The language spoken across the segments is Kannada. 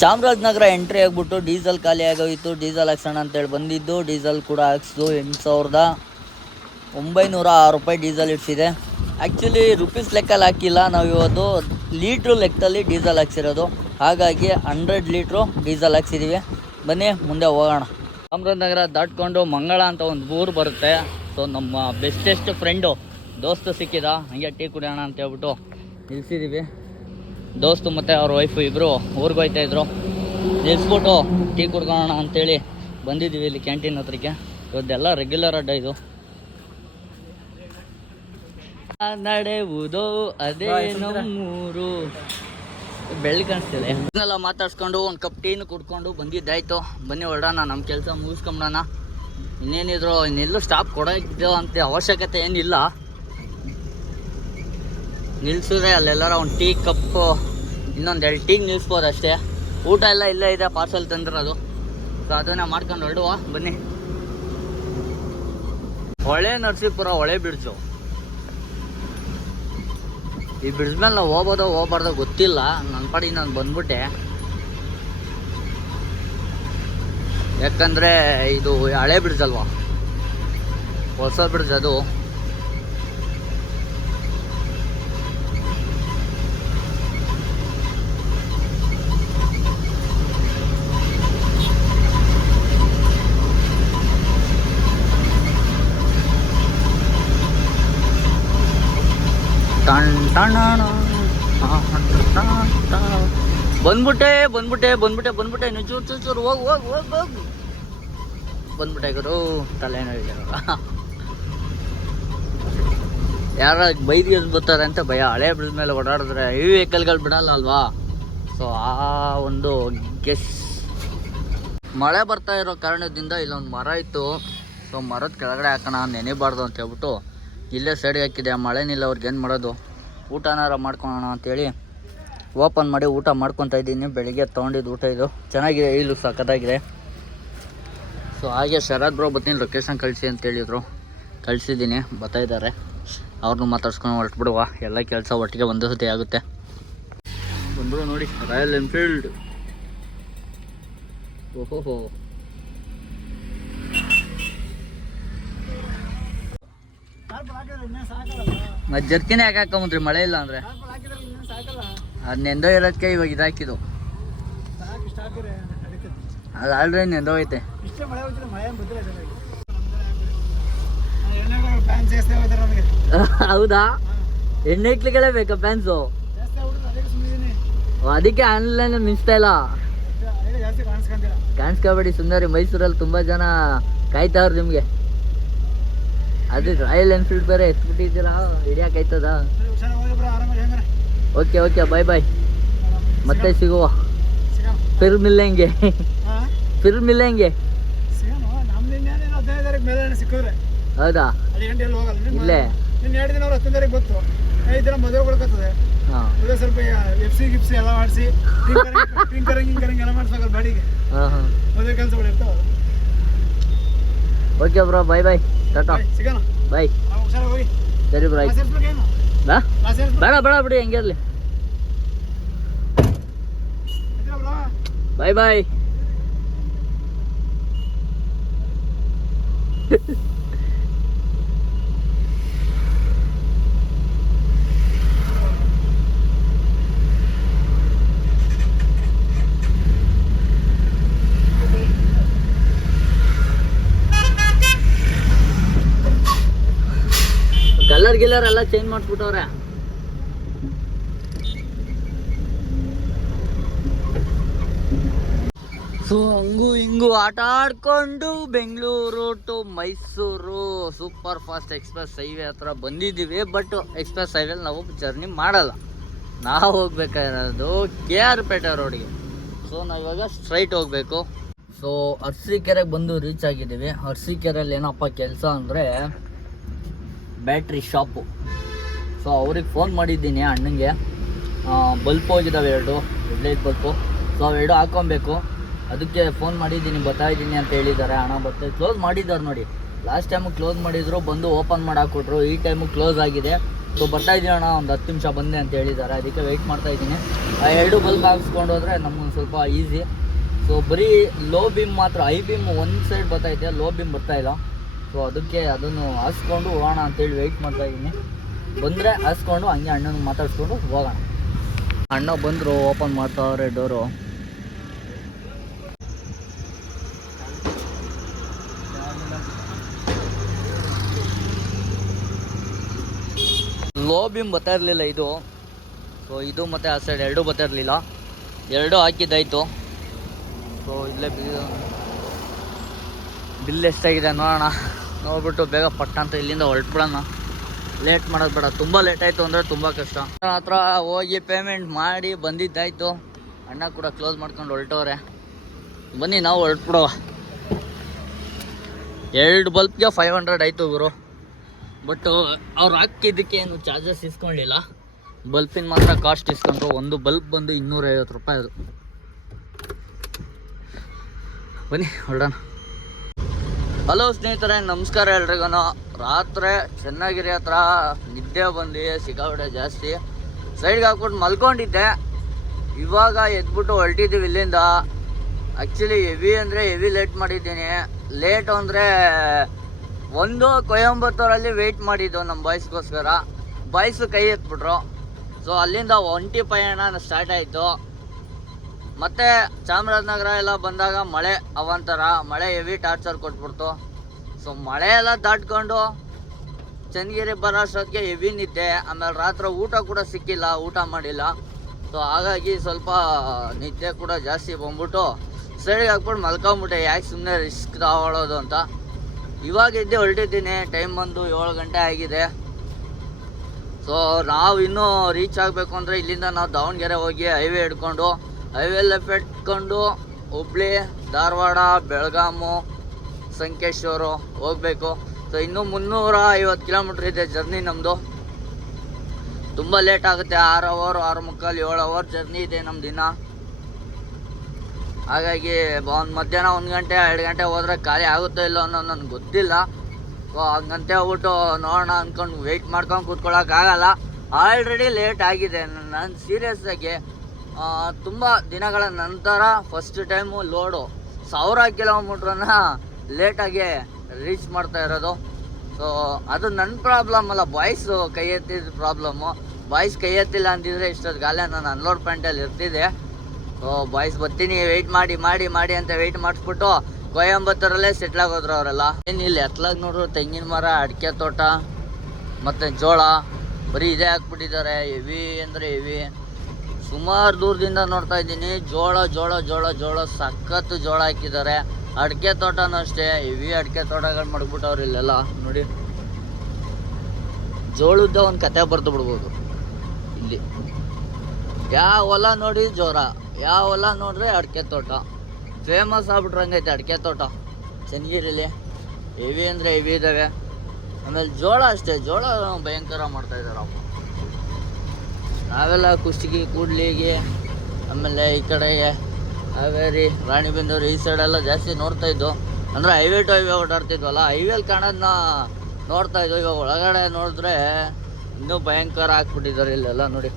ಚಾಮರಾಜನಗರ ಎಂಟ್ರಿ ಆಗಿಬಿಟ್ಟು ಡೀಸೆಲ್ ಖಾಲಿ ಆಗೋಯಿತು. ಡೀಸೆಲ್ ಹಾಕ್ಸೋಣ ಅಂತೇಳಿ ಬಂದಿದ್ದು. ಡೀಸೆಲ್ ಕೂಡ ಹಾಕ್ಸಿದ್ದು ಎಂಟು ಸಾವಿರದ ಒಂಬೈನೂರ ಆರು ರೂಪಾಯಿ ಡೀಸೆಲ್ ಇಡ್ಸಿದೆ. ಆ್ಯಕ್ಚುಲಿ ರುಪೀಸ್ ಲೆಕ್ಕಲ್ಲಿ ಹಾಕಿಲ್ಲ. ನಾವು ಇವತ್ತು ಲೀಟ್ರು ಲೆಕ್ಕದಲ್ಲಿ ಡೀಸೆಲ್ ಹಾಕ್ಸಿರೋದು. ಹಾಗಾಗಿ ಹಂಡ್ರೆಡ್ ಲೀಟ್ರು ಡೀಸೆಲ್ ಹಾಕ್ಸಿದ್ದೀವಿ ಬನ್ನಿ, ಮುಂದೆ ಹೋಗೋಣ. ಚಾಮರಾಜನಗರ ದಾಟ್ಕೊಂಡು ಮಂಗಳ ಅಂತ ಒಂದು ಊರು ಬರುತ್ತೆ. ಸೊ ನಮ್ಮ ಬೆಸ್ಟೆಸ್ಟ್ ಫ್ರೆಂಡು ದೋಸ್ತು ಸಿಕ್ಕಿದ. ಹಂಗೆ ಟೀ ಕುಡಿಯೋಣ ಅಂತ ಹೇಳ್ಬಿಟ್ಟು ನಿಲ್ಸಿದ್ದೀವಿ ದೋಸ್ತು ಮತ್ತು ಅವ್ರ ವೈಫು ಇಬ್ಬರು ಊರಿಗೆ ಹೋಗ್ತಾ ಇದ್ರು. ನಿಲ್ಸ್ಬಿಟ್ಟು ಟೀ ಕುಡ್ಕೊಳ್ಳೋಣ ಅಂತೇಳಿ ಬಂದಿದ್ದೀವಿ ಇಲ್ಲಿ ಕ್ಯಾಂಟೀನ್ ಹತ್ರಕ್ಕೆ. ಇವತ್ತೆಲ್ಲ ರೆಗ್ಯುಲರ್ ಅಡ್ಡ ಇದು. ನಡೆಯುವುದು ಅದೇ ನಮ್ಮೂರು. ಬೆಳ್ಳಿ ಇದನ್ನೆಲ್ಲ ಮಾತಾಡ್ಸ್ಕೊಂಡು ಒಂದು ಕಪ್ ಟೀನು ಕುಡ್ಕೊಂಡು ಬಂದಿದ್ದಾಯ್ತು. ಬನ್ನಿ ಹೊರಡೋಣ ನಮ್ಮ ಕೆಲಸ ಮುಗಿಸ್ಕೊಂಬಿಡೋಣ ಇನ್ನೇನಿದ್ರು ಇನ್ನೆಲ್ಲೂ ಸ್ಟಾಪ್ ಕೊಡೋದು ಅಂತ ಅವಶ್ಯಕತೆ ಏನಿಲ್ಲ. ನಿಲ್ಸಿದ್ರೆ ಅಲ್ಲೆಲ್ಲರ ಒಂದು ಟೀ ಕಪ್ಪು, ಇನ್ನೊಂದು ಎರಡು ಟೀ ನಿಲ್ಲಿಸ್ಬೋದು ಅಷ್ಟೇ. ಊಟ ಎಲ್ಲ ಇಲ್ಲೇ ಇದೆ ಪಾರ್ಸಲ್ ತಂದಿರೋದು. ಸೊ ಅದನ್ನ ಮಾಡ್ಕೊಂಡು ಹೊರಡುವ, ಬನ್ನಿ. ಹೊಳೆ ನರಸೀಪುರ, ಹೊಳೆ ಬಿಡ್ಸು ಈ ಬ್ರಿಡ್ಜ್ ಮೇಲೆ ನಾವು ಹೋಗ್ಬೋದೋ, ಹೋಗ್ಬಾರ್ದೋ ಗೊತ್ತಿಲ್ಲ. ನನ್ನ ಪಾಡಿಗೆ ನಾನು ಬಂದ್ಬಿಟ್ಟೆ. ಯಾಕಂದರೆ ಇದು ಹಳೆ ಬ್ರಿಡ್ಜ್ ಅಲ್ವಾ? ಹೊಸ ಬ್ರಿಡ್ಜ್ ಅದು. ಬಂದ್ಬಿಟ್ಟೆ ಬಂದ್ಬಿಟ್ಟೆ ಬಂದ್ಬಿಟ್ಟೆ ಬಂದ್ಬಿಟ್ಟೆ. ಇನ್ನು ಚೂರು ಚೂರು ಚೂರು, ಹೋಗು ಹೋಗು ಹೋಗು ಹೋಗು. ಬಂದ್ಬಿಟ್ಟೆ ಗುರು, ತಲೆನೋವಿದೆ ಯಾರ ಬೈದಿ ಬರ್ತಾರೆ ಅಂತ ಭಯ. ಹಳೆ ಬ್ರಿಡ್ಜ್ ಮೇಲೆ ಓಡಾಡಿದ್ರೆ ಈ ವೆಹಿಕಲ್ಗಳು ಬಿಡಲ್ಲ ಅಲ್ವಾ? ಸೊ ಆ ಒಂದು ಗೆಸ್ ಮಳೆ ಬರ್ತಾ ಇರೋ ಕಾರಣದಿಂದ ಇಲ್ಲೊಂದು ಮರ ಇತ್ತು. ಸೊ ಮರದ ಕೆಳಗಡೆ ಹಾಕೋಣ, ನೆನೆಬಾರ್ದು ಅಂತ ಹೇಳ್ಬಿಟ್ಟು ಇಲ್ಲೇ ಸೈಡ್ಗೆ ಹಾಕಿದೆ. ಮಳೆ ನಿಲ್ಲ ಅವ್ರಿಗೆ ಏನು ಮಾಡೋದು? ಊಟನಾರ ಮಾಡ್ಕೊಳೋಣ ಅಂತೇಳಿ ಓಪನ್ ಮಾಡಿ ಊಟ ಮಾಡ್ಕೊತಾ ಇದ್ದೀನಿ. ಬೆಳಿಗ್ಗೆ ತೊಗೊಂಡಿದ್ದು ಊಟ ಇದು. ಚೆನ್ನಾಗಿದೆ, ಇಲ್ಲು ಸಖತ್ತಾಗಿದೆ ಸೊ ಹಾಗೆ ಶರದ್ ಬ್ರೋ ಬರ್ತೀನಿ ಲೊಕೇಶನ್ ಕಳಿಸಿ ಅಂತ ಹೇಳಿದ್ರು ಕಳಿಸಿದ್ದೀನಿ, ಬರ್ತಾ ಇದ್ದಾರೆ. ಅವ್ರನ್ನೂ ಮಾತಾಡ್ಸ್ಕೊಂಡು ಹೊರಟ್ಬಿಡುವ. ಎಲ್ಲ ಕೆಲಸ ಒಟ್ಟಿಗೆ ಒಂದೇ ಸತಿ ಆಗುತ್ತೆ. ಬಂದರು ನೋಡಿ ರಾಯಲ್ ಎನ್ಫೀಲ್ಡ್ ಓಹೋ ಮತ್ತೆ ಜರ್ಕಿನೇ ಯಾಕೆ ಹಾಕೊಂಬಂದ್ರಿ? ಮಳೆ ಇಲ್ಲ ಅಂದ್ರೆ? ಅದು ನೆಂದೋ ಇರೋದಕ್ಕೆ ಇವಾಗ ಇದಾಕಿದ್ದು. ಅದು ಆಲ್ರೆಡಿ ಐತೆ. ಹೌದಾ? ಎಣ್ಣೆ ಇಕ್ಲಿಗಳೇ ಬೇಕಾ ಫ್ಯಾನ್ಸು ಅದಕ್ಕೆ ಆನ್ಲೈನ್ ಮಿಂಚ್ತಾ ಇಲ್ಲ? ಕಾಣಿಸ್ಕೋಬೇಡಿ ಸುಂದರಿ, ಮೈಸೂರಲ್ಲಿ ತುಂಬಾ ಜನ ಕಾಯ್ತಾವ್ರು ನಿಮ್ಗೆ. ಅದು ರಾಯಲ್ ಎನ್ಫೀಲ್ಡ್ ಬೇರೆ ಎತ್ಬಿಟ್ಟಿದ್ದೀರಾ? ಹಿಡಿಯಾಕಾಯ್ತದ ಓಕೆ ಓಕೆ ಬಾಯ್ ಬಾಯ್ ಮತ್ತೆ ಸಿಗುವ? ಫಿರ್ ಮಿಲ್ಲೆಂಗೆ ಫಿರ್ ಮಿಲ್ಲೆಂಗೆ ಹೌದಾ? ಇಲ್ಲೇ? ಎರಡು ದಿನ ಅವ್ರು ತಾರೀಕು ಗೊತ್ತು ಐದು ದಿನ ಮದುವೆ ಕೊಡ್ಕೊತದೆ ಹಾಂ. ಸ್ವಲ್ಪ ಎಫ್ಸಿ ಗಿಫ್ಸಿ ಎಲ್ಲ ಮಾಡಿಸಿ ಟಿಂಕರಿಂಗ್ ಗಿಂಕರಿಂಗ್ ಎಲ್ಲ ಮಾಡಿಸ್ಬೇಕಲ್ಲ ಬಾಡಿಗೆ. ಹಾಂ ಹಾಂ. ಮದುವೆ ಕೆಲಸಗಳು ಇರ್ತಾವ okay bro bye bye tata bye, ಸರಿ ಬ್ರೋ ಆಯ್ತು. ಬೇಡ ಬೇಡ ಬಿಡಿ ಹೆಂಗೆ ಇರಲಿ. ಬಾಯ್ ಬಾಯ್. ಕಲರ್ ಗಿಲ್ಲರ್ ಎಲ್ಲ ಚೇಂಜ್ ಮಾಡಿಸ್ಬಿಟ್ಟವ್ರೆ. ಸೊ ಹಂಗೂ ಹಿಂಗೂ ಆಟ ಆಡ್ಕೊಂಡು Bengaluru to Mysuru. Super fast express highway ಹತ್ರ ಬಂದಿದ್ದೀವಿ ಬಟ್ ಎಕ್ಸ್ಪ್ರೆಸ್ ಹೈವೇಲಿ ನಾವು ಜರ್ನಿ ಮಾಡಲ್ಲ. ನಾವು ಹೋಗ್ಬೇಕಾಗಿರೋದು ಕೆ ಆರ್ ಪೇಟೆ ರೋಡಿಗೆ ಸೊ ಇವಾಗ ಸ್ಟ್ರೈಟ್ ಹೋಗಬೇಕು. ಸೊ ಅರ್ಸಿಕೆರೆಗೆ ಬಂದು ರೀಚ್ ಆಗಿದ್ದೀವಿ. ಅರ್ಸಿಕೆರೆಯಲ್ಲಿ ಏನಪ್ಪ ಕೆಲಸ ಅಂದರೆ ಬ್ಯಾಟ್ರಿ ಶಾಪು. ಸೊ ಅವ್ರಿಗೆ ಫೋನ್ ಮಾಡಿದ್ದೀನಿ ಅಣ್ಣಂಗೆ. ಬಲ್ಪ್ ಹೋಗಿದ್ದಾವೆ ಎರಡು ಲೈಟ್ ಬಲ್ಪು. ಸೊ ಅವೆರಡು ಹಾಕೊಬೇಕು. ಅದಕ್ಕೆ ಫೋನ್ ಮಾಡಿದ್ದೀನಿ ಬರ್ತಾಯಿದ್ದೀನಿ ಅಂತ ಹೇಳಿದ್ದಾರೆ. ಹಣ ಬರ್ತಾ ಕ್ಲೋಸ್ ಮಾಡಿದ್ದಾರೆ ನೋಡಿ. ಲಾಸ್ಟ್ ಟೈಮು ಕ್ಲೋಸ್ ಮಾಡಿದ್ರು, ಬಂದು ಓಪನ್ ಮಾಡಿ ಹಾಕ್ಕೊಟ್ರು ಈ ಟೈಮು ಕ್ಲೋಸ್ ಆಗಿದೆ. ಸೊ ಬರ್ತಾ ಇದ್ದೀನಿ ಅಣ್ಣ, ಒಂದು ಹತ್ತು ನಿಮಿಷ ಬಂದೆ ಅಂತ ಹೇಳಿದ್ದಾರೆ. ಅದಕ್ಕೆ ವೆಯ್ಟ್ ಮಾಡ್ತಾ ಇದ್ದೀನಿ. ಆ ಎರಡು ಬಲ್ಬ್ ಹಾಕ್ಸ್ಕೊಂಡು ಹೋದರೆ ನಮ್ಗೊಂದು ಸ್ವಲ್ಪ ಈಸಿ ಸೊ ಬರೀ ಲೋ ಬಿಮ್ ಮಾತ್ರ ಐ ಬಿಮ್ ಒಂದು ಸೈಡ್ ಬರ್ತೈತೆ ಲೋ ಬಿಮ್ ಬರ್ತಾ ಇಲ್ಲ. ಸೊ ಅದಕ್ಕೆ ಅದನ್ನು ಹಾಸ್ಕೊಂಡು ಹೋಗೋಣ ಅಂತೇಳಿ ವೆಯ್ಟ್ ಮಾಡ್ತಾ ಇದ್ದೀನಿ. ಬಂದರೆ ಹಾಸ್ಕೊಂಡು ಹಂಗೆ ಅಣ್ಣನ ಮಾತಾಡಿಸ್ಕೊಂಡು ಹೋಗೋಣ. ಅಣ್ಣ ಬಂದರು ಓಪನ್ ಮಾಡ್ತಾವ್ರೆ ಡೋರು ಲೋ ಬಿಮ್ ಬರ್ತಾ ಇರಲಿಲ್ಲ ಇದು. ಸೊ ಇದು ಮತ್ತು ಆ ಸೈಡ್ ಎರಡೂ ಬರ್ತಾ ಇರಲಿಲ್ಲ. ಎರಡೂ ಹಾಕಿದ್ದಾಯಿತು. ಸೊ ಇಲ್ಲೇ ಬಿಲ್ ಬಿಲ್ ಎಷ್ಟಾಗಿದೆ ನೋಡೋಣ. ನೋಡ್ಬಿಟ್ಟು ಬೇಗ ಪಟ್ಟ ಅಂತ ಇಲ್ಲಿಂದ ಹೊರಟ್ಬಿಡೋಣ. ಲೇಟ್ ಮಾಡೋದು ಬೇಡ. ತುಂಬ ಲೇಟ್ ಆಯಿತು ಅಂದರೆ ತುಂಬ ಕಷ್ಟ. ಹತ್ರ ಹೋಗಿ ಪೇಮೆಂಟ್ ಮಾಡಿ ಬಂದಿದ್ದಾಯಿತು. ಅಣ್ಣ ಕೂಡ ಕ್ಲೋಸ್ ಮಾಡ್ಕೊಂಡು ಹೊರಟವ್ರೆ. ಬನ್ನಿ, ನಾವು ಹೊರಟ್ಬಿಡುವ ಎರಡು ಬಲ್ಬ್ಗೆ ಫೈವ್ ಹಂಡ್ರೆಡ್ ಆಯಿತು ಗುರು. ಬಟ್ ಅವ್ರು ಹಾಕಿದ್ದಕ್ಕೆ ಏನು ಚಾರ್ಜಸ್ ಇಸ್ಕೊಂಡಿಲ್ಲ. ಬಲ್ಪಿನ ಮಾತ್ರ ಕಾಸ್ಟ್ ಇಸ್ಕೊಂಡ್ರು. ಒಂದು ಬಲ್ಬ್ ಬಂದು ಇನ್ನೂರೈವತ್ತು ರೂಪಾಯಿ ಅದು ಬನ್ನಿ, ಹೊರಡೋಣ. ಹಲೋ ಸ್ನೇಹಿತರೆ, ನಮಸ್ಕಾರ ಎಲ್ರಿಗೂ ರಾತ್ರಿ ಚೆನ್ನಾಗಿರಿ ಹತ್ರ. ನಿದ್ದೆ ಬಂದು ಸಿಕ್ಕಾಬಿಟ್ಟೆ ಜಾಸ್ತಿ. ಸೈಡ್ಗೆ ಹಾಕ್ಬಿಟ್ಟು ಮಲ್ಕೊಂಡಿದ್ದೆ. ಇವಾಗ ಎದ್ಬಿಟ್ಟು ಹೊರಟಿದ್ದೀವಿ ಇಲ್ಲಿಂದ. ಆ್ಯಕ್ಚುಲಿ ಹೆವಿ ಅಂದರೆ ಹೆವಿ ಲೇಟ್ ಮಾಡಿದ್ದೀನಿ. ಲೇಟ್ ಅಂದರೆ ಒಂದು ಕೊಯಂಬತ್ತೂರಲ್ಲಿ ವೆಯ್ಟ್ ಮಾಡಿದ್ದು ನಮ್ಮ ಬಾಯ್ಸ್ಗೋಸ್ಕರ ಬಾಯ್ಸು ಕೈ ಎತ್ಬಿಟ್ರು. ಸೊ ಅಲ್ಲಿಂದ ಒಂಟಿ ಪಯಣ ಸ್ಟಾರ್ಟ್ ಆಯಿತು. ಮತ್ತೆ ಚಾಮರಾಜನಗರ ಎಲ್ಲ ಬಂದಾಗ ಮಳೆ ಅವಂತರ, ಮಳೆ ಹೆವಿ ಟಾರ್ಚರ್ ಕೊಟ್ಬಿಡ್ತು. ಸೊ ಮಳೆ ಎಲ್ಲ ದಾಟ್ಕೊಂಡು ಚನ್ನಗಿರಿ ಬರೋಷ್ಟೊತ್ತಿಗೆ ಹೆವಿ ನಿದ್ದೆ, ಆಮೇಲೆ ರಾತ್ರಿ ಊಟ ಕೂಡ ಸಿಕ್ಕಿಲ್ಲ, ಊಟ ಮಾಡಿಲ್ಲ. ಸೊ ಹಾಗಾಗಿ ಸ್ವಲ್ಪ ನಿದ್ದೆ ಕೂಡ ಜಾಸ್ತಿ ಬಂದ್ಬಿಟ್ಟು ಸೈಡಿಗೆ ಹಾಕ್ಬಿಟ್ಟು ಮಲ್ಕೊಂಬಿಟ್ಟೆ. ಯಾಕೆ ಸುಮ್ಮನೆ ರಿಸ್ಕ್ ತಗೊಳ್ಳೋದು ಅಂತ. ಇವಾಗ ಇದ್ದೆ ಹೊರಟಿದ್ದೀನಿ ಟೈಮ್ ಬಂದು ಏಳು ಗಂಟೆ ಆಗಿದೆ. ಸೊ ನಾವು ಇನ್ನೂ ರೀಚ್ ಆಗಬೇಕು ಅಂದರೆ ಇಲ್ಲಿಂದ ನಾವು ದಾವಣಗೆರೆ ಹೋಗಿ ಹೈವೇ ಹಿಡ್ಕೊಂಡು ಹೈವೇ ಪೆಟ್ಕೊಂಡು ಹುಬ್ಳಿ, ಧಾರವಾಡ, ಬೆಳಗಾಮು, ಸಂಕೇಶ್ವರು ಹೋಗಬೇಕು. ಸೊ ಇನ್ನೂ ಮುನ್ನೂರ ಐವತ್ತು ಕಿಲೋಮೀಟ್ರ್ ಇದೆ ಜರ್ನಿ ನಮ್ಮದು ತುಂಬ ಲೇಟ್ ಆಗುತ್ತೆ, ಆರು ಅವರ್ ಆರು ಮುಕ್ಕಾಲು ಏಳು ಅವರ್ ಜರ್ನಿ ಇದೆ ನಮ್ಮ ದಿನ. ಹಾಗಾಗಿ ಒಂದು ಮಧ್ಯಾಹ್ನ ಒಂದು ಗಂಟೆ, ಎರಡು ಗಂಟೆ ಹೋದ್ರೆ ಖಾಲಿ ಆಗುತ್ತೋ ಇಲ್ಲೋ ಅನ್ನೋ ನನಗೆ ಗೊತ್ತಿಲ್ಲ. ಸೊ ಹಂಗಂತೆ ಹೋಗ್ಬಿಟ್ಟು ನೋಡೋಣ ಅಂದ್ಕೊಂಡು ವೆಯ್ಟ್ ಮಾಡ್ಕೊಂಡು ಕೂತ್ಕೊಳ್ಳೋಕ್ಕಾಗಲ್ಲ ಆಲ್ರೆಡಿ ಲೇಟ್ ಆಗಿದೆ. ನಾನು ಸೀರಿಯಸ್ ಆಗಿ ತುಂಬ ದಿನಗಳ ನಂತರ ಫಸ್ಟ್ ಟೈಮು ಲೋಡು ಸಾವಿರ ಕಿಲೋಮೀಟ್ರನ್ನ ಲೇಟಾಗಿ ರೀಚ್ ಮಾಡ್ತಾ ಇರೋದು. ಸೊ ಅದು ನನ್ನ ಪ್ರಾಬ್ಲಮ್ ಅಲ್ಲ ಬಾಯ್ಸ್ ಕೈ ಎತ್ತಿದ ಪ್ರಾಬ್ಲಮ್ಮು ಬಾಯ್ಸ್ ಕೈ ಎತ್ತಿಲ್ಲ ಅಂದಿದ್ರೆ ಇಷ್ಟೊತ್ತು ಗಾಲೆ ನಾನು ಅನ್ಲೋಡ್ ಪಾಯಿಂಟಲ್ಲಿ ಇರ್ತಿದ್ದೆ. ಸೊ ಬಾಯ್ಸ್ ಬರ್ತೀನಿ ವೆಯ್ಟ್ ಮಾಡಿ ಮಾಡಿ ಮಾಡಿ ಅಂತ ವೆಯ್ಟ್ ಮಾಡಿಸ್ಬಿಟ್ಟು ಕೊಯಂಬತ್ತೂರಲ್ಲೇ ಸೆಟ್ಲ್ ಆಗೋದ್ರು ಅವರೆಲ್ಲ. ಏನು ಇಲ್ಲಿ ಎತ್ಲಾಗ ನೋಡ್ರು ತೆಂಗಿನ ಮರ, ಅಡಿಕೆ ತೋಟ, ಮತ್ತು ಜೋಳ, ಬರೀ ಇದೇ ಹಾಕ್ಬಿಟ್ಟಿದ್ದಾರೆ ಹೆವಿ ಅಂದರೆ ಹೆವಿ ಸುಮಾರು ದೂರದಿಂದ ನೋಡ್ತಾ ಇದ್ದೀನಿ. ಜೋಳ ಜೋಳ ಜೋಳ ಜೋಳ, ಸಖತ್ ಜೋಳ ಹಾಕಿದ್ದಾರೆ. ಅಡಿಕೆ ತೋಟನೂ ಅಷ್ಟೇ. ಇವಿ ಅಡಿಕೆ ತೋಟಗಳು ಮಾಡ್ಬಿಟ್ಟವ್ರು ಇಲ್ಲೆಲ್ಲ. ನೋಡಿ. ಜೋಳದ ಒಂದು ಕತೆ ಬರ್ದು ಬಿಡ್ಬೋದು. ಇಲ್ಲಿ. ಯಾವ ಹೊಲ ನೋಡಿ ಜೋರ ಯಾವ ಹೊಲ ನೋಡ್ರೆ ಅಡಿಕೆ ತೋಟ. ಫೇಮಸ್ ಆಗ್ಬಿಟ್ರಂಗೈತೆ ಅಡಿಕೆ ತೋಟ. ಚನ್ನಗಿರಿಲಿ ಹೆವಿ ಅಂದರೆ ಹೆವಿ ಇದ್ದಾವೆ ಆಮೇಲೆ ಜೋಳ ಅಷ್ಟೇ. ಜೋಳ ಭಯಂಕರ ಮಾಡ್ತಾ ಇದ್ದಾರಪ್ಪ ನಾವೆಲ್ಲ ಕುಷ್ಟಗಿ, ಕೂಡ್ಲಿಗೆ, ಆಮೇಲೆ ಈ ಕಡೆಗೆ ಹಾವೇರಿ, ರಾಣಿಬೆನ್ನೂರು ಈ ಸೈಡೆಲ್ಲ ಜಾಸ್ತಿ ನೋಡ್ತಾ ಇದ್ದು. ಅಂದರೆ ಹೈವೇ ಟು ಹೈವೇ ಓಡಾಡ್ತಿದ್ವಲ್ಲ ಹೈವೇಲಿ ಕಾಣೋದನ್ನ ನೋಡ್ತಾ ಇದ್ವು ಇವಾಗ ಒಳಗಡೆ ನೋಡಿದ್ರೆ ಇನ್ನೂ ಭಯಂಕರ ಹಾಕ್ಬಿಟ್ಟಿದ್ದಾರೆ ಇಲ್ಲೆಲ್ಲ ನೋಡಿ.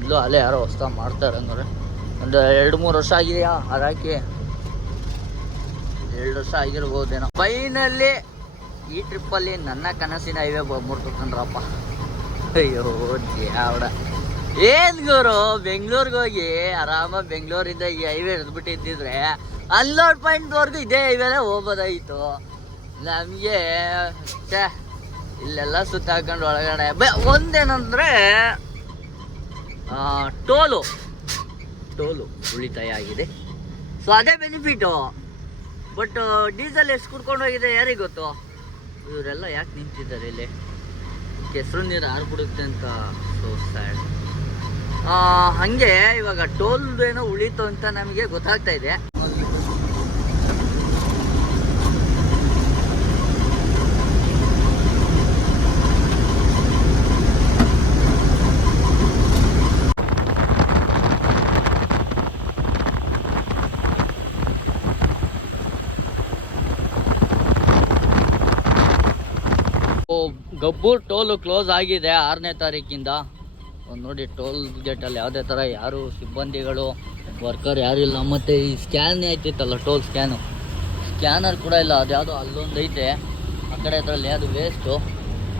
ಇಲ್ಲೂ ಅಲ್ಲೇ ಯಾರೋ ಹೊಸ ಮಾಡ್ತಾರೆ ಅಂದ್ರೆ ಒಂದು ಎರಡು ಮೂರು ವರ್ಷ ಆಗಿದೆಯಾ ಅದಾಕಿ ಎರಡು ವರ್ಷ ಆಗಿರ್ಬೋದೇನೋ ಫೈನಲ್ಲಿ ಈ ಟ್ರಿಪ್ಪಲ್ಲಿ ನನ್ನ ಕನಸಿನ ಹೈವೇ ಮುರ್ತಕೊಂಡ್ರಪ್ಪ ಅಯ್ಯೋ ದೇವಡ ಏನ್ ಗುರು ಬೆಂಗಳೂರಿಗೆ ಹೋಗಿ ಆರಾಮ ಬೆಂಗಳೂರಿಂದ ಈ ಹೈವೇ ಹಿಡಿದ್ಬಿಟ್ಟಿದ್ದಿದ್ರೆ ಅನ್ಲೋಡ್ ಪಾಯಿಂಟ್ವರೆಗೂ ಇದೇ ಹೈವೇನೆ ಹೋಗ್ಬೋದಾಯಿತು. ನಮಗೆ ಛೇ ಇಲ್ಲೆಲ್ಲ ಸುತ್ತಾಕೊಂಡು ಒಳಗಡೆ. ಒಂದೇನಂದ್ರೆ ಆ, ಟೋಲು. ಟೋಲು ಉಳಿತಾಯ ಆಗಿದೆ ಸೊ ಅದೇ ಬೆನಿಫಿಟು ಬಟ್ ಡೀಸೆಲ್ ಎಷ್ಟು ಕುಡ್ಕೊಂಡು ಹೋಗಿದೆ ಯಾರಿಗೆ ಗೊತ್ತು? ಇವರೆಲ್ಲ ಯಾಕೆ ನಿಂತಿದ್ದಾರೆ ಇಲ್ಲಿ? ಕೆಸರು ನೀರು ಆರ್ಬಿಡುತ್ತೆ ಅಂತ ಸೊ ಸ್ಯಾಡ್ ಹಾಗೆ ಇವಾಗ ಟೋಲ್ ಏನೋ ಉಳಿತು ಅಂತ ನಮಗೆ ಗೊತ್ತಾಗ್ತಾ ಇದೆ. ಗಬ್ಬೂರ್ ಟೋಲು ಕ್ಲೋಸ್ ಆಗಿದೆ ಆರನೇ ತಾರೀಕಿಂದ. ನೋಡಿ ಟೋಲ್ ಗೇಟಲ್ಲಿ ಯಾವುದೇ ಥರ ಯಾರು ಸಿಬ್ಬಂದಿಗಳು, ವರ್ಕರ್ ಯಾರು ಇಲ್ಲ. ಮತ್ತು ಈ ಸ್ಕ್ಯಾನ್ ಐತಿತ್ತಲ್ಲ ಟೋಲ್ ಸ್ಕ್ಯಾನು ಸ್ಕ್ಯಾನರ್ ಕೂಡ ಇಲ್ಲ ಅದ್ಯಾವುದೋ ಅಲ್ಲೊಂದು ಐತೆ. ಆ ಕಡೆ ಅದರಲ್ಲಿ ಅದು ವೇಸ್ಟು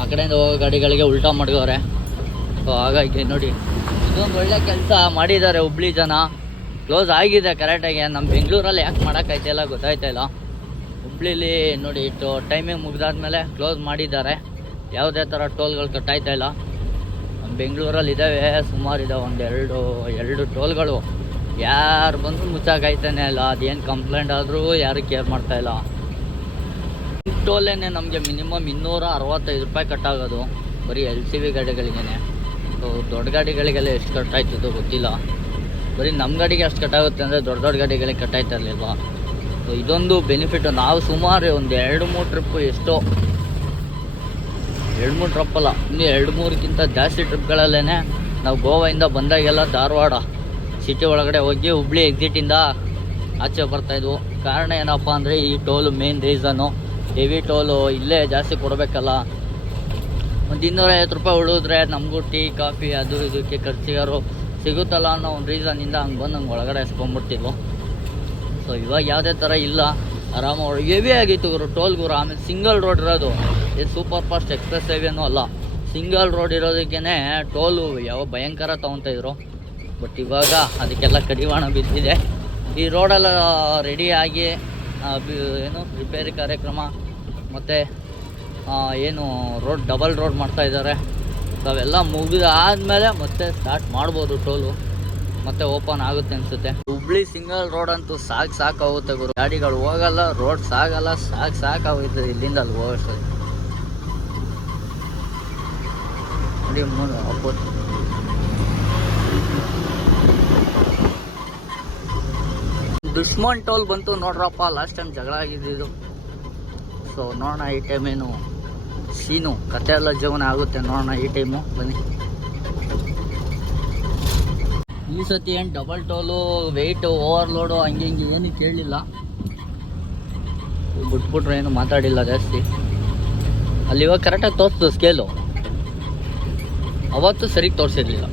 ಆ ಕಡೆಯಿಂದ ಹೋಗೋ ಗಾಡಿಗಳಿಗೆ ಉಲ್ಟಾ ಮಾಡಿದವ್ರೆ. ಸೊ ಹಾಗಾಗಿ ನೋಡಿ ಇದೊಂದು ಒಳ್ಳೆ ಕೆಲಸ ಮಾಡಿದ್ದಾರೆ ಹುಬ್ಳಿ ಜನ. ಕ್ಲೋಸ್ ಆಗಿದೆ ಕರೆಕ್ಟಾಗಿ ನಮ್ಮ ಬೆಂಗಳೂರಲ್ಲಿ ಯಾಕೆ ಗೊತ್ತಾಯ್ತಾ ಇಲ್ಲ. ಹುಬ್ಳಿಲಿ ನೋಡಿ ಟೈಮಿಂಗ್ ಮುಗಿದಾದ್ಮೇಲೆ ಕ್ಲೋಸ್ ಮಾಡಿದ್ದಾರೆ. ಯಾವುದೇ ಥರ ಟೋಲ್ಗಳು ಕಟ್ಟಾಯ್ತಾ ಇಲ್ಲ. ನಮ್ಮ ಬೆಂಗಳೂರಲ್ಲಿ ಇದ್ದಾವೆ, ಸುಮಾರು ಇದಾವೆ ಒಂದು ಎರಡು ಎರಡು ಟೋಲ್ಗಳು. ಯಾರು ಬಂದು ಮುಚ್ಚಾಕಾಯ್ತಾನೆ ಇಲ್ಲ, ಅದೇನು ಕಂಪ್ಲೇಂಟ್ ಆದರೂ ಯಾರು ಕೇರ್ ಮಾಡ್ತಾ ಇಲ್ಲ. ಟೋಲೇನೆ ನಮಗೆ ಮಿನಿಮಮ್ ಇನ್ನೂರ ಅರವತ್ತೈದು ರೂಪಾಯಿ ಕಟ್ಟಾಗೋದು, ಬರೀ ಎಲ್ ಸಿ ವಿ ಗಾಡಿಗಳಿಗೇನೆ. ಸೊ ದೊಡ್ಡ ಗಾಡಿಗಳಿಗೆಲ್ಲ ಎಷ್ಟು ಕಟ್ಟಾಯ್ತದೋ ಗೊತ್ತಿಲ್ಲ. ಬರೀ ನಮ್ಮ ಗಾಡಿಗೆ ಅಷ್ಟು ಕಟ್ಟಾಗುತ್ತೆ ಅಂದರೆ ದೊಡ್ಡ ದೊಡ್ಡ ಗಾಡಿಗಳಿಗೆ ಕಟ್ಟಾಯ್ತಾ ಇರಲಿಲ್ವಾ? ಸೊ ಇದೊಂದು ಬೆನಿಫಿಟ್ ನಾವು ಸುಮಾರು ಒಂದು ಎರಡು ಮೂರು ಟ್ರಿಪ್ಪು ಎಷ್ಟೋ ಎರಡು ಮೂರು ಟ್ರಿಪ್ ಅಲ್ಲ. ಇನ್ನು ಎರಡು ಮೂರಕ್ಕಿಂತ ಜಾಸ್ತಿ ಟ್ರಿಪ್ಗಳಲ್ಲೇ ನಾವು ಗೋವಾಯಿಂದ ಬಂದಾಗೆಲ್ಲ ಧಾರವಾಡ ಸಿಟಿ ಒಳಗಡೆ ಹೋಗಿ ಹುಬ್ಳಿ ಎಕ್ಸಿಟಿಂದ ಆಚೆ ಬರ್ತಾಯಿದ್ವು ಕಾರಣ ಏನಪ್ಪ ಅಂದರೆ ಈ toll main reason heavy toll ಇಲ್ಲೇ ಜಾಸ್ತಿ ಕೊಡಬೇಕಲ್ಲ. ಒಂದು ಇನ್ನೂರೈವತ್ತು ರೂಪಾಯಿ ಉಳಿದ್ರೆ ನಮಗೂ ಟೀ ಕಾಫಿ ಅದು ಇದಕ್ಕೆ ಖರ್ಚಿಗಾರು ಸಿಗುತ್ತಲ್ಲ ಅನ್ನೋ ಒಂದು ರೀಸನಿಂದ ಹಂಗೆ ಬಂದು ಹಂಗೆ ಒಳಗಡೆ ಎಸ್ಕೊಂಡ್ಬಿಡ್ತಿದ್ವು. ಸೊ ಇವಾಗ ಯಾವುದೇ ಥರ ಇಲ್ಲ. ಆರಾಮ ಹೆವಿ ಆಗಿತ್ತು ಗುರು. ಟೋಲ್ ಗುರು. ಆಮೇಲೆ ಸಿಂಗಲ್ ರೋಡ್ ಇರೋದು. ಇದು ಸೂಪರ್ ಫಾಸ್ಟ್ ಎಕ್ಸ್ಪ್ರೆಸ್ ಹೈವೇನೂ ಅಲ್ಲ. ಸಿಂಗಲ್ ರೋಡ್ ಇರೋದಕ್ಕೇ ಟೋಲು ಯಾವ ಭಯಂಕರ ತೊಗೊತಾಯಿದ್ರು ಬಟ್ ಇವಾಗ ಅದಕ್ಕೆಲ್ಲ ಕಡಿವಾಣ ಬಿದ್ದಿದೆ. ಈ ರೋಡೆಲ್ಲ ರೆಡಿ ಆಗಿ ಏನು ರಿಪೇರಿ ಕಾರ್ಯಕ್ರಮ ಮತ್ತು ಏನು ರೋಡ್ ಡಬಲ್ ರೋಡ್ ಮಾಡ್ತಾ ಇದ್ದಾರೆ. ಅವೆಲ್ಲ ಮುಗಿದಾದಮೇಲೆ ಮತ್ತೆ ಸ್ಟಾರ್ಟ್ ಮಾಡ್ಬೋದು ಟೋಲು ಮತ್ತೆ ಓಪನ್ ಆಗುತ್ತೆ ಅನ್ಸುತ್ತೆ. ಹುಬ್ಳಿ ಸಿಂಗಲ್ ರೋಡ್ ಅಂತೂ ಸಾಕ್ ಸಾಕಾಗುತ್ತೆ ಗುರು. ಗಾಡಿಗಳು ಹೋಗಲ್ಲ, ರೋಡ್ ಸಾಗಲ್ಲ, ಸಾಕ್ ಸಾಕಾಗುತ್ತೆ ಇಲ್ಲಿಂದ ಅಲ್ಲಿ ಹೋಗೋಷ್ಟಲ್ಲಿ ನೋಡಿ ಟೋಲ್ ಬಂತು ನೋಡ್ರಪ್ಪ ಲಾಸ್ಟ್ ಟೈಮ್ ಜಗಳ ಆಗಿದ್ದು ಸೊ ನೋಡೋಣ ಈ ಟೈಮ್ ಏನು, ಸೀನು ಕತೆ ಎಲ್ಲ ಜೀವನ ಆಗುತ್ತೆ, ನೋಡೋಣ ಈ ಟೈಮು ಬನ್ನಿ. ಈ ಸತಿ ಏನು ಡಬಲ್ ಟೋಲು ವೆಯ್ಟ್ ಓವರ್ಲೋಡು ಹಂಗೆ ಹಿಂಗೆ ಏನು ಕೇಳಲಿಲ್ಲ ಬಿಟ್ಬಿಟ್ರೆ ಏನು ಮಾತಾಡಿಲ್ಲ ಜಾಸ್ತಿ. ಅಲ್ಲಿ ಇವಾಗ ಕರೆಕ್ಟಾಗಿ ತೋರಿಸ್ತು ಸ್ಕೇಲು ಅವತ್ತು ಸರಿಗೆ ತೋರಿಸಿರ್ಲಿಲ್ಲ.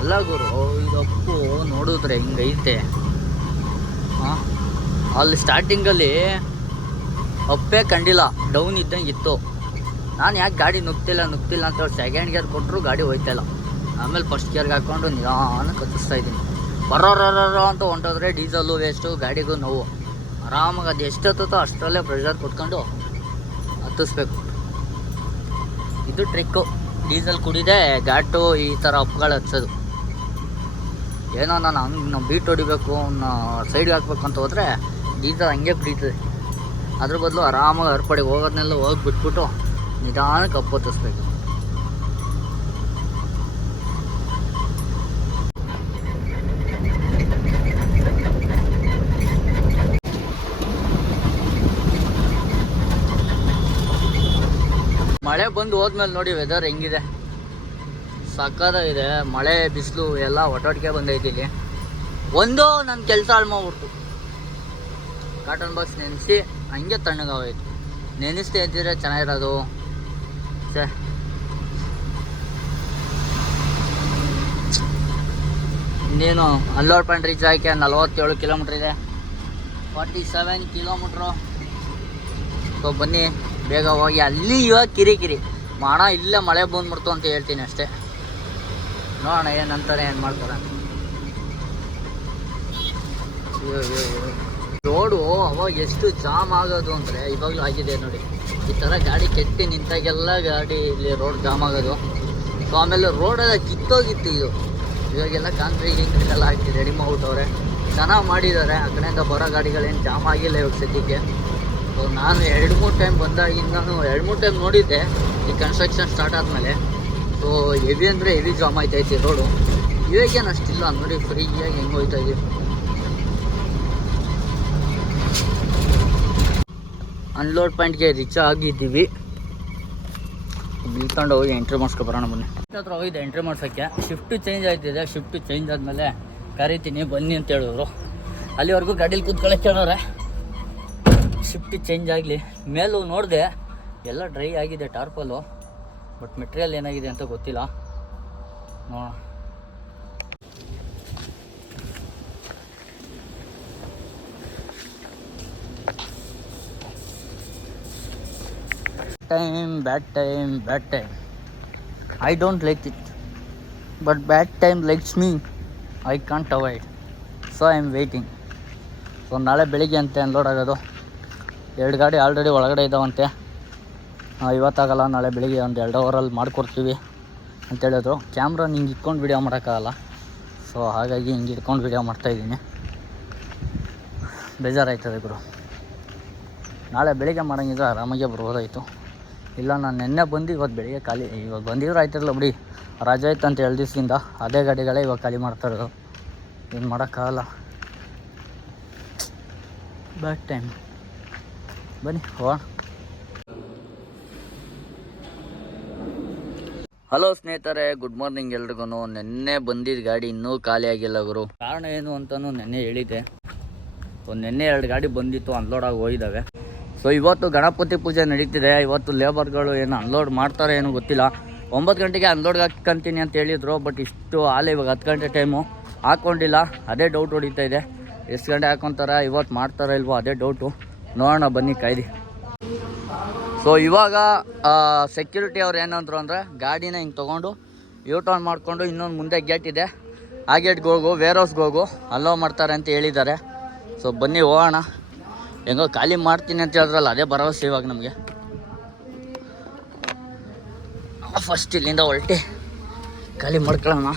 ಅಲ್ಲ ಗುರು ಇದಪ್ಪು ನೋಡಿದ್ರೆ ಹಿಂಗೈತೆ ಹಾಂ? ಅಲ್ಲಿ ಸ್ಟಾರ್ಟಿಂಗಲ್ಲಿ ಅಪ್ಪೇ ಕಂಡಿಲ್ಲ ಡೌನ್ ಇದ್ದಂಗೆ ಇತ್ತು. ನಾನು ಯಾಕೆ ಗಾಡಿ ನುಗ್ತಿಲ್ಲ ನುಗ್ತಿಲ್ಲ ಅಂತ ಸೆಕೆಂಡ್ ಗೇರ್ ಕೊಟ್ಟರು ಗಾಡಿ ಹೋಯ್ತಾಯಿಲ್ಲ ಆಮೇಲೆ ಫಸ್ಟ್ ಗೇರ್ಗೆ ಹಾಕ್ಕೊಂಡು ನಿಧಾನ ಕತ್ತಿಸ್ತಾ ಇದ್ದೀನಿ. ಬರೋರೋ ಅಂತ ಹೊಂಟೋದ್ರೆ ಡೀಸಲು ವೇಸ್ಟು ಗಾಡಿಗೂ ನೋವು. ಆರಾಮಾಗಿ ಅದು ಎಷ್ಟು ಹತ್ತುತ್ತೋ ಅಷ್ಟರಲ್ಲೇ ಪ್ರೆಷರ್ ಕೊಟ್ಕೊಂಡು ಹತ್ತಿಸ್ಬೇಕು. ಇದು ಟ್ರಿಕ್ಕು ಡೀಸೆಲ್ ಕುಡಿದೆ, ಘಾಟು ಈ ಥರ ಅಪ್ಗಳು ಹಚ್ಚೋದು. ಏನೋ ನಾನು ಹಂಗೆ ನಾವು ಬೀಟ್ ಹೊಡಿಬೇಕು ಸೈಡ್ಗೆ ಹಾಕ್ಬೇಕು ಅಂತ ಹೋದರೆ ಡೀಸೆಲ್ ಹಂಗೆ ಕುಡಿತದೆ. ಅದ್ರ ಬದಲು ಆರಾಮಾಗಿ ಹರ್ಪಡಿಗೆ ಹೋಗೋದನ್ನೆಲ್ಲ ಹೋಗಿ ಬಿಟ್ಬಿಟ್ಟು ನಿಧಾನಕ್ಕೆ ಅಪ್ಪತ್ತಿಸ್ಬೇಕು ಮಳೆ ಬಂದು ಹೋದ್ಮೇಲೆ ನೋಡಿ ವೆದರ್ ಹೆಂಗಿದೆ. ಸಕ್ಕದಾಗಿದೆ ಮಳೆ, ಬಿಸಿಲು, ಎಲ್ಲ ಒಟ್ಟೊಟ್ಟಿಗೆ ಬಂದೈತಿ ಇಲ್ಲಿ. ಒಂದು ನನ್ನ ಕೆಲಸ ಅಳ್ಮಾಬಿಡ್ತು ಕಾಟನ್ ಬಾಕ್ಸ್ ನೆನೆಸಿ, ಹಂಗೆ ತಣ್ಣಗಾಗೋಯ್ತು. ನೆನೆಸ್ತಾ ಇದ್ದಿದ್ರೆ ಚೆನ್ನಾಗಿರೋದು. ಸರ್ ಇನ್ನೇನು, ಅಲ್ಲೋರ್ ಪಾಯಿಂಟ್ ರೀಚ್ ಆಯ್ಕೆ ನಲ್ವತ್ತೇಳು ಕಿಲೋಮೀಟ್ರ್ ಇದೆ. ಫಾರ್ಟಿ ಸೆವೆನ್ ಕಿಲೋಮೀಟ್ರು ಸೊ ಬನ್ನಿ. ಬೇಗ ಹೋಗಿ ಅಲ್ಲಿ ಇವಾಗ ಕಿರಿಕಿರಿ. ಮಾಡ ಇಲ್ಲ ಮಳೆ ಬಂದ್ಬಿಡ್ತು ಅಂತ ಹೇಳ್ತೀನಿ ಅಷ್ಟೇ. ನೋಡೋಣ ಏನಂತಾರೆ, ಏನು ಮಾಡ್ತಾರೆ. ರೋಡು ಅವಾಗ ಎಷ್ಟು ಜಾಮ್ ಆಗೋದು ಅಂದರೆ ಇವಾಗಲೂ ಆಗಿದೆ ನೋಡಿ ಈ ಥರ ಗಾಡಿ ಕೆತ್ತಿ ನಿಂತಾಗೆಲ್ಲ ಗಾಡಿ ಇಲ್ಲಿ ರೋಡ್ ಜಾಮ್ ಆಗೋದು ಸೊ ಆಮೇಲೆ ರೋಡೆಲ್ಲ ಕಿತ್ತೋಗಿತ್ತು ಇದು ಇವಾಗೆಲ್ಲ ಕಾಂಕ್ರೀಟ್ ಗಿಂಕ್ರೀಟ್ ಎಲ್ಲ ಹಾಕಿ ರೆಡಿ ಮಾಡ್ಬಿಟ್ಟವ್ರೆ ಚೆನ್ನಾಗಿ ಮಾಡಿದ್ದಾರೆ ಆ ಕಡೆಯಿಂದ ಬರೋ ಗಾಡಿಗಳೇನು ಜಾಮ್ ಆಗಿಲ್ಲ ಇವಾಗ ಸದ್ಯಕ್ಕೆ ಸೊ ನಾನು ಎರಡು ಮೂರು ಟೈಮ್ ಬಂದಾಗಿಂದನೂ ಎರಡು ಮೂರು ಟೈಮ್ ನೋಡಿದ್ದೆ, ಈ ಕನ್ಸ್ಟ್ರಕ್ಷನ್ ಸ್ಟಾರ್ಟ್ ಆದಮೇಲೆ. ಸೊ ಹೆವಿ ಅಂದರೆ ಹೆವಿ ಜಾಮ್ ಆಯ್ತೈತಿ ರೋಡು ಇವಾಗೇನು ಅಷ್ಟಿಲ್ಲ, ನೋಡಿ ಫ್ರೀಯಾಗಿ ಹೆಂಗೆ ಹೋಯ್ತಾ ಇದೀವಿ ಅನ್ಲೋಡ್ ಪಾಯಿಂಟ್ಗೆ ರೀಚ್ ಆಗಿದ್ದೀವಿ. ನಿಲ್ಕೊಂಡು ಹೋಗಿ ಎಂಟ್ರಿ ಮಾಡಿಸ್ಕೊ ಬರೋಣ ಬನ್ನಿ. ಹತ್ರ ಹೋಗಿದ್ದೆ ಎಂಟ್ರಿ ಮಾಡ್ಸೋಕ್ಕೆ. ಶಿಫ್ಟ್ ಚೇಂಜ್ ಆಯ್ತಿದೆ ಶಿಫ್ಟ್ ಚೇಂಜ್ ಆದಮೇಲೆ ಕರಿತೀನಿ, ಬನ್ನಿ ಅಂತ ಹೇಳಿದ್ರು. ಅಲ್ಲಿವರೆಗೂ ಗಾಡೀಲಿ ಕೂತ್ಕೊಳ್ಳೋಕೆ ಕೇಳೋರೆ ಶಿಫ್ಟ್ ಚೇಂಜ್ ಆಗಲಿ, ಮೇಲೂ ನೋಡಿದೆ ಎಲ್ಲ ಡ್ರೈ ಆಗಿದೆ ಟಾರ್ಪಲ್ಲು ಬಟ್ ಮೆಟೀರಿಯಲ್ ಏನಾಗಿದೆ ಅಂತ ಗೊತ್ತಿಲ್ಲ. ನೋಡೋಣ. Time bad time bad time I don't like it but bad time likes me I can't avoid so I am waiting so ನಾಳೆ ಬೆಳಿಗ್ಗೆ ಅಂತೆ ಅನ್ಲೋಡ್ ಆಗೋದು. ಎರಡು ಗಾಡಿ ಆಲ್ರೆಡಿ ಒಳಗಡೆ ಇದ್ದಾವಂತೆ ಇವತ್ತಾಗಲ್ಲ, ನಾಳೆ ಬೆಳಿಗ್ಗೆ ಒಂದು ಎರಡು ಅವರಲ್ಲಿ ಮಾಡಿಕೊಡ್ತೀವಿ ಅಂತ ಹೇಳಿದ್ರು ಕ್ಯಾಮ್ರಾ ನಿಂಗೆ ಇಟ್ಕೊಂಡು ವಿಡಿಯೋ ಮಾಡೋಕ್ಕಾಗಲ್ಲ. ಸೊ ಹಾಗಾಗಿ ಹಿಂಗೆ ಇಟ್ಕೊಂಡು ವಿಡಿಯೋ ಮಾಡ್ತಾಯಿದ್ದೀನಿ ಬೇಜಾರಾಯ್ತದೆ ಗುರು. ನಾಳೆ ಬೆಳಿಗ್ಗೆ ಮಾಡೋಂಗಿದ್ರೆ ಆರಾಮಾಗೆ ಬರ್ಬೋದಾಯಿತು ಇಲ್ಲ, ನಾನು ನಿನ್ನೆ ಬಂದು ಇವತ್ತು ಬೆಳಿಗ್ಗೆ ಖಾಲಿ ಇವಾಗ ಬಂದಿದ್ರು ಆಯ್ತಿರಲ್ಲ ಬಿಡಿ. ರಜೆ ಆಯ್ತು ಅಂತ ಎರಡು ದಿವಸದಿಂದ. ಅದೇ ಗಾಡಿಗಳೇ ಇವಾಗ ಖಾಲಿ ಮಾಡ್ತಾ ಇರೋದು. ಏನು ಮಾಡೋಕ್ಕಾಗಲ್ಲ. ಬ್ಯಾಡ್ ಟೈಮ್ ಬನ್ನಿ ಹೋಗೋಣ ಹಲೋ ಸ್ನೇಹಿತರೆ ಗುಡ್ ಮಾರ್ನಿಂಗ್ ಎಲ್ರಿಗೂ ನೆನ್ನೆ ಬಂದಿದ್ದ ಗಾಡಿ ಇನ್ನೂ ಖಾಲಿ ಆಗಿಲ್ಲ ಗುರು. ಕಾರಣ ಏನು ಅಂತಲೂ ನೆನ್ನೆ ಹೇಳಿದ್ದೆ. ಸೊ ನೆನ್ನೆ ಎರಡು ಗಾಡಿ ಬಂದಿತ್ತು ಅನ್ಲೋಡ್ ಆಗಿ ಹೋಗಿದ್ದಾವೆ ಸೊ ಇವತ್ತು ಗಣಪತಿ ಪೂಜೆ ನಡೀತಿದೆ. ಇವತ್ತು ಲೇಬರ್ಗಳು ಏನು ಅನ್ಲೋಡ್ ಮಾಡ್ತಾರೆ ಏನೂ ಗೊತ್ತಿಲ್ಲ. ಒಂಬತ್ತು ಗಂಟೆಗೆ ಅನ್ಲೋಡ್ ಹಾಕ್ಕೊಂತೀನಿ ಅಂತ ಹೇಳಿದ್ರು ಬಟ್ ಇಷ್ಟು ಆಲೆ ಇವಾಗ ಹತ್ತು ಗಂಟೆ ಟೈಮು ಹಾಕ್ಕೊಂಡಿಲ್ಲ ಅದೇ ಡೌಟ್ ಹೊಡಿತಾ ಇದೆ. ಎಷ್ಟು ಗಂಟೆ ಹಾಕೊತಾರ, ಇವತ್ತು ಮಾಡ್ತಾರೋ ಇಲ್ವೋ ಅದೇ ಡೌಟು ನೋಡೋಣ, ಬನ್ನಿ ಕಾಯ್ದು ಸೊ ಇವಾಗ ಸೆಕ್ಯೂರಿಟಿ ಅವ್ರು ಏನಂದ್ರು ಅಂದರೆ, ಗಾಡಿನ ಹಿಂಗೆ ತೊಗೊಂಡು ಯೂ ಟರ್ನ್ ಮಾಡಿಕೊಂಡು ಇನ್ನೊಂದು ಮುಂದೆ ಗೇಟ್ ಇದೆ. ಆ ಗೇಟ್ಗೆ ಹೋಗು ವೇರ್ ಹೌಸ್ಗೆ ಹೋಗು ಅಲ್ಲೋ ಮಾಡ್ತಾರೆ ಅಂತ ಹೇಳಿದ್ದಾರೆ. ಸೊ ಬನ್ನಿ ಹೋಗೋಣ. ಹೆಂಗೋ ಖಾಲಿ ಮಾಡ್ತೀನಿ ಅಂತ ಹೇಳಿದ್ರಲ್ಲ, ಅದೇ ಭರವಸೆ ಇವಾಗ ನಮಗೆ. ಫಸ್ಟ್ ಇಲ್ಲಿಂದ ಹೊರಟಿ ಖಾಲಿ ಮಾಡ್ಕೊಳ್ಳೋಣ.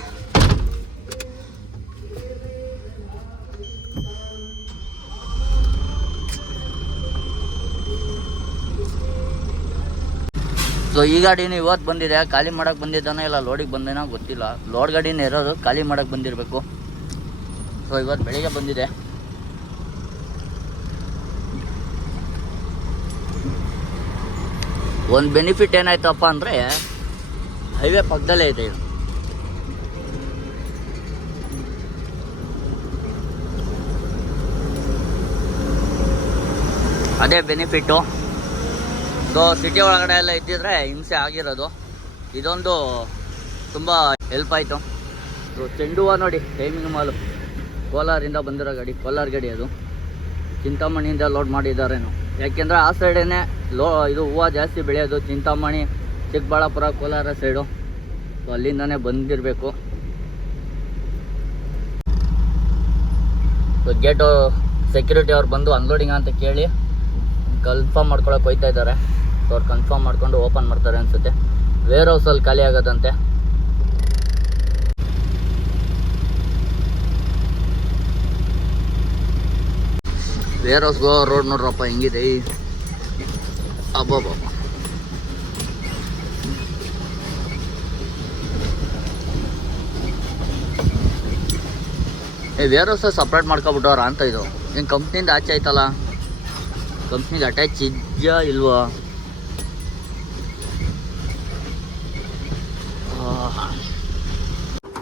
ಸೊ ಈ ಗಾಡಿನೂ ಇವತ್ತು ಬಂದಿದೆ. ಖಾಲಿ ಮಾಡಕ್ಕೆ ಬಂದಿದ್ದಾನೋ ಇಲ್ಲ ಲೋಡಿಗೆ ಬಂದೇನೋ ಗೊತ್ತಿಲ್ಲ. ಲೋಡ್ ಗಾಡಿನೇ ಇರೋದು ಖಾಲಿ ಮಾಡಕ್ಕೆ ಬಂದಿರಬೇಕು. ಸೊ ಇವತ್ತು ಬೆಳಿಗ್ಗೆ ಬಂದಿದೆ. ಒಂದು ಬೆನಿಫಿಟ್ ಏನಾಯ್ತಪ್ಪ ಅಂದರೆ ಹೈವೇ ಪಕ್ಕದಲ್ಲೇ ಇದೆ ಇದು. ಅದೇ ಬೆನಿಫಿಟ್ಟು ಸೊ ಸಿಟಿ ಒಳಗಡೆ ಎಲ್ಲ ಇದ್ದಿದ್ರೆ ಹಿಂಸೆ ಆಗಿರೋದು. ಇದೊಂದು ತುಂಬ ಹೆಲ್ಪ್ ಆಯಿತು. ಸೊ ಚೆಂಡು ಹೂವು ನೋಡಿ ಟೈಮಿಂಗ್ ಮಾಲು. ಕೋಲಾರಿಂದ ಬಂದಿರೋ ಗಾಡಿ, ಕೋಲಾರ ಗಾಡಿ ಅದು. ಚಿಂತಾಮಣಿಯಿಂದ ಲೋಡ್ ಮಾಡಿದ್ದಾರೇನು. ಯಾಕೆಂದರೆ ಆ ಸೈಡೇ ಲೋ, ಇದು ಹೂವು ಜಾಸ್ತಿ ಬೆಳೆಯೋದು, ಚಿಂತಾಮಣಿ, ಚಿಕ್ಕಬಳ್ಳಾಪುರ, ಕೋಲಾರ ಸೈಡು ಸೊ ಅಲ್ಲಿಂದನೇ ಬಂದಿರಬೇಕು. ಸೊ ಗೇಟು ಸೆಕ್ಯೂರಿಟಿ ಅವ್ರು ಬಂದು ಅನ್ಲೋಡಿಂಗ್ ಅಂತ ಕೇಳಿ ಕನ್ಫರ್ಮ್ ಮಾಡ್ಕೊಳಕ್ಕೆ ಹೋಯ್ತಾ ಇದ್ದಾರೆ. ಸೊ ಅವ್ರು ಕನ್ಫರ್ಮ್ ಮಾಡ್ಕೊಂಡು ಓಪನ್ ಮಾಡ್ತಾರೆ ಅನ್ಸುತ್ತೆ. ವೇರ್ ಹೌಸಲ್ಲಿ ಖಾಲಿ ಆಗೋದಂತೆ. ವೇರ್ ಹೌಸ್ ಗೋ ರೋಡ್ ನೋಡ್ರಪ್ಪ, ಹೆಂಗಿದೆ. ಅಬ್ಬಬ್ಬ ಏ ವೇರ್ ಹೌಸ್ ಸಪ್ರೇಟ್ ಮಾಡ್ಕೊಬಿಟ್ಟವ್ರ ಅಂತ ಇದು. ಏನು ಕಂಪ್ನಿಯಿಂದ ಆಚೆ ಆಯ್ತಲ್ಲ? ಕಂಪ್ನಿಗೆ ಅಟ್ಯಾಚ್ ಇದೆಯಾ ಇಲ್ವಾ?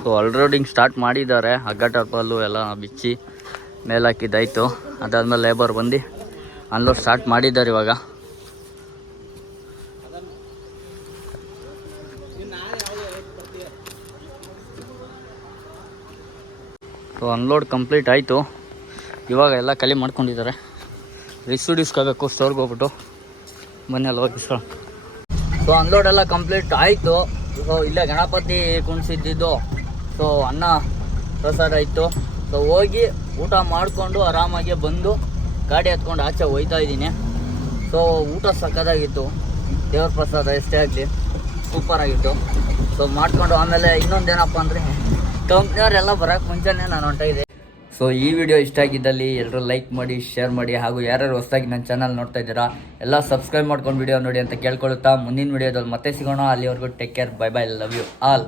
ಸೊ ಆಲ್ರೌಡಿಂಗ್ ಸ್ಟಾರ್ಟ್ ಮಾಡಿದ್ದಾರೆ. ಹಗ್ಗ ಟರ್ಪಲ್ಲು ಎಲ್ಲ ಬಿಚ್ಚಿ ಮೇಲೆ ಹಾಕಿದ್ದಾಯ್ತು ಅದಾದ್ಮೇಲೆ ಲೇಬರ್ ಬಂದು ಅನ್ಲೋಡ್ ಸ್ಟಾರ್ಟ್ ಮಾಡಿದ್ದಾರೆ ಇವಾಗ. ಸೊ ಅನ್ಲೋಡ್ ಕಂಪ್ಲೀಟ್ ಆಯಿತು. ಇವಾಗ ಎಲ್ಲ ಕಲಿ ಮಾಡ್ಕೊಂಡಿದ್ದಾರೆ. ರಿಸೀಡ್ ಇಸ್ಕೋಬೇಕು ಸ್ಟೋರ್ಗೆ ಹೋಗ್ಬಿಟ್ಟು ಬನ್ನಿ ಅಲ್ಲಿ ಹೋಗಿ ಸರ್ ಸೊ ಅನ್ಲೋಡ್ ಎಲ್ಲ ಕಂಪ್ಲೀಟ್ ಆಯಿತು. ಸೊ ಇಲ್ಲೇ ಗಣಪತಿ ಕುಣಿಸಿದ್ದು. ಸೊ ಅನ್ನ ಪ್ರಸಾದ ಇತ್ತು. ಸೊ ಹೋಗಿ ಊಟ ಮಾಡಿಕೊಂಡು ಆರಾಮಾಗಿ ಬಂದು ಗಾಡಿ ಹತ್ಕೊಂಡು ಆಚೆ ಹೋಯ್ತಾ ಇದ್ದೀನಿ. ಸೊ ಊಟ ಸಕ್ಕದಾಗಿತ್ತು. ದೇವ್ರ ಪ್ರಸಾದ ಎಷ್ಟೇ ಆಗಲಿ ಸೂಪರ್ ಆಗಿತ್ತು ಸೊ ಮಾಡಿಕೊಂಡು ಆಮೇಲೆ ಇನ್ನೊಂದೇನಪ್ಪ ಅಂದರೆ, ಕಂಪ್ನಿಯವರೆಲ್ಲ ಬರೋಕ್ಕೆ ಮುಂಚೆನೇ ನಾನು ಹೊಂಟಿದ್ದೆ ಸೊ ಈ ವಿಡಿಯೋ ಇಷ್ಟ ಆಗಿದ್ದಲ್ಲಿ ಎಲ್ಲರೂ ಲೈಕ್ ಮಾಡಿ ಶೇರ್ ಮಾಡಿ, ಹಾಗೂ ಯಾರ್ಯಾರು ಹೊಸದಾಗಿ ನನ್ನ ಚಾನಲ್ ನೋಡ್ತಾ ಇದ್ದೀರಾ, ಎಲ್ಲ ಸಬ್ಸ್ಕ್ರೈಬ್ ಮಾಡ್ಕೊಂಡು ವಿಡಿಯೋ ನೋಡಿ ಅಂತ ಕೇಳ್ಕೊಳುತ್ತಾ ಮುಂದಿನ ವಿಡಿಯೋದಲ್ಲಿ ಮತ್ತೆ ಸಿಗೋಣ. ಅಲ್ಲಿವರೆಗೂ take care bye bye love you all